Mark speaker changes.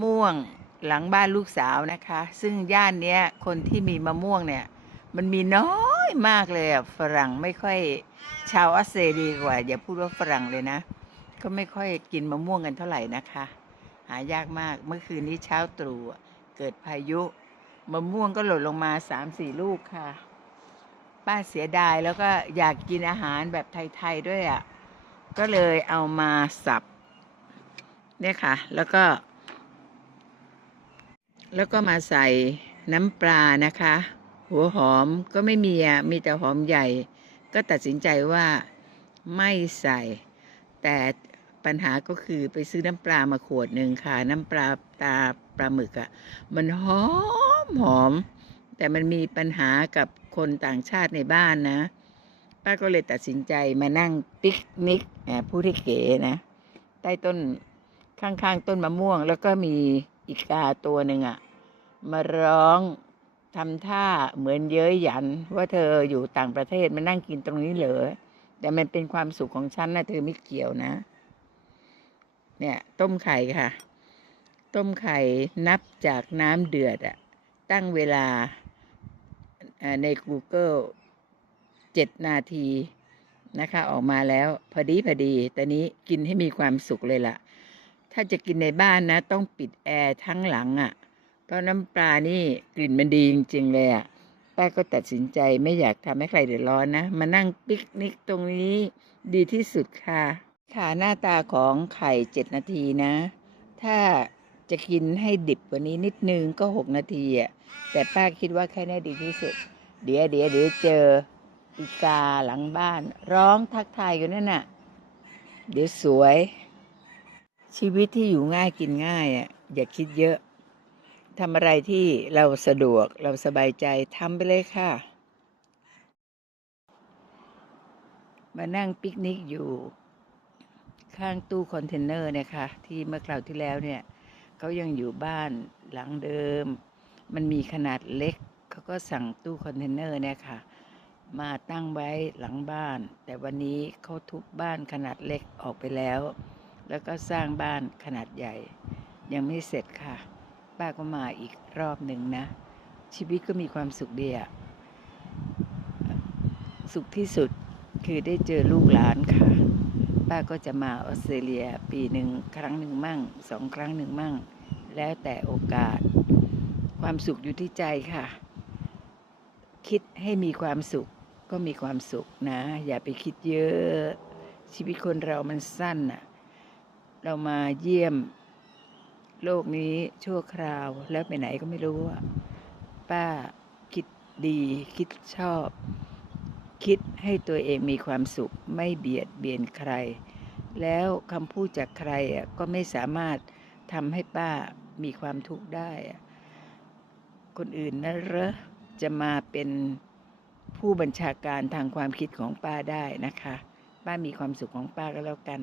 Speaker 1: ม่วงหลังบ้านลูกสาวนะคะ ซึ่งย่านเนี้ยคนที่มีมะม่วงเนี่ย มันมีน้อยมากเลยอะฝรั่งไม่ค่อยชาวออสเตรเลียกว่า อย่าพูดว่าฝรั่งเลยนะ ก็ไม่ค่อยกินมะม่วงกันเท่าไหร่นะคะ หายากมากเมื่อคืนนี้เช้าตรู่เกิดพายุมะม่วงก็หล่นลงมาสามสี่ลูกค่ะ ป้าเสียดายแล้วก็อยากกินอาหารแบบไทยๆด้วยอะ่ะก็เลยเอามาสับเนี่ยค่ะ แล้วก็ แล้วก็มาใส่น้ำปลานะคะ หัวหอมก็ไม่มีอะมีแต่หอมใหญ่ ก็ตัดสินใจว่าไม่ใส่ แต่ปัญหาก็คือไปซื้อน้ำปลามาขวดหนึ่งค่ะ น้ำปลาตาปลาหมึกอะ่ะ มันหอมหอม แต่มันมีปัญหากับคนต่างชาติในบ้านนะ ป้าก็เลยตัดสินใจมานั่งปิกนิกแหมผู้ที่เก๋นะ ใต้ต้นข้างๆต้นมะม่วง แล้วก็มี อีกาตัวหนึ่งอะมาร้องทำท่าเหมือนเย้ยหยัน ว่าเธออยู่ต่างประเทศมานั่งกินตรงนี้เหรอแต่มันเป็นความสุขของฉันนะเธอไม่เกี่ยวนะ เนี่ย ต้มไข่ค่ะ ต้มไข่นับจากน้ำเดือดอะตั้งเวลาใน Google เจ็ดนาทีนะคะ ออกมาแล้ว พอดีพอดีตอนนี้กินให้มีความสุขเลยล่ะ ถ้าจะกินในบ้านนะ ต้องปิดแอร์ทั้งหลังอะ่ะ เพราะน้ำปลานี่กลิ่นมันดีจริงๆเลยอะ่ะป้าก็ตัดสินใจไม่อยากทำให้ใครเดือดร้อนนะ มานั่งปิกนิกตรงนี้ดีที่สุดค่ะ ค่ะหน้าตาของไข่เจ็ดนาทีนะ ถ้าจะกินให้ดิบกว่านี้นิดนึงก็หกนาทีอะ แต่ป้าคิดว่าแค่นี้ดีที่สุด เดี๋ยวเดี๋ยวเดี๋ยวเจออีกาหลังบ้าน ร้องทักทายอยู่นั่นน่ะ เดี๋ยวสวย ชีวิตที่อยู่ง่ายกินง่ายอะอย่าคิดเยอะทำอะไรที่เราสะดวกเราสบายใจทำไปเลยค่ะ มานั่งปิกนิกอยู่ ข้างตู้คอนเทนเนอร์เนะคะ ที่เมื่อคราวที่แล้วเนี่ยเขายังอยู่บ้านหลังเดิม มันมีขนาดเล็กเขาก็สั่งตู้คอนเทนเนอร์เนี่ยค่ะ มาตั้งไว้หลังบ้าน แต่วันนี้เขาทุบบ้านขนาดเล็กออกไปแล้ว แล้วก็สร้างบ้านขนาดใหญ่ ยังไม่เสร็จค่ะ ป้าก็มาอีกรอบหนึ่งนะ ชีวิตก็มีความสุขดีอะสุขที่สุดคือได้เจอลูกหลานค่ะ ป้าก็จะมาออสเตรเลียปีหนึ่งครั้งหนึ่งมั่งสองครั้งหนึ่งมั่ง แล้วแต่โอกาส ความสุขอยู่ที่ใจค่ะ คิดให้มีความสุขก็มีความสุขนะ อย่าไปคิดเยอะ ชีวิตคนเรามันสั้นน่ะ เรามาเยี่ยม โลกนี้ชั่วคราวแล้วไปไหนก็ไม่รู้อะป้าคิดดีคิดชอบ คิดให้ตัวเองมีความสุขไม่เบียดเบียนใคร แล้วคำพูดจากใครอะก็ไม่สามารถทำให้ป้ามีความทุกข์ได้อะคนอื่นนะเหรอจะมาเป็นผู้บัญชาการทางความคิดของป้าได้นะคะ ป้ามีความสุขของป้าก็แล้วกัน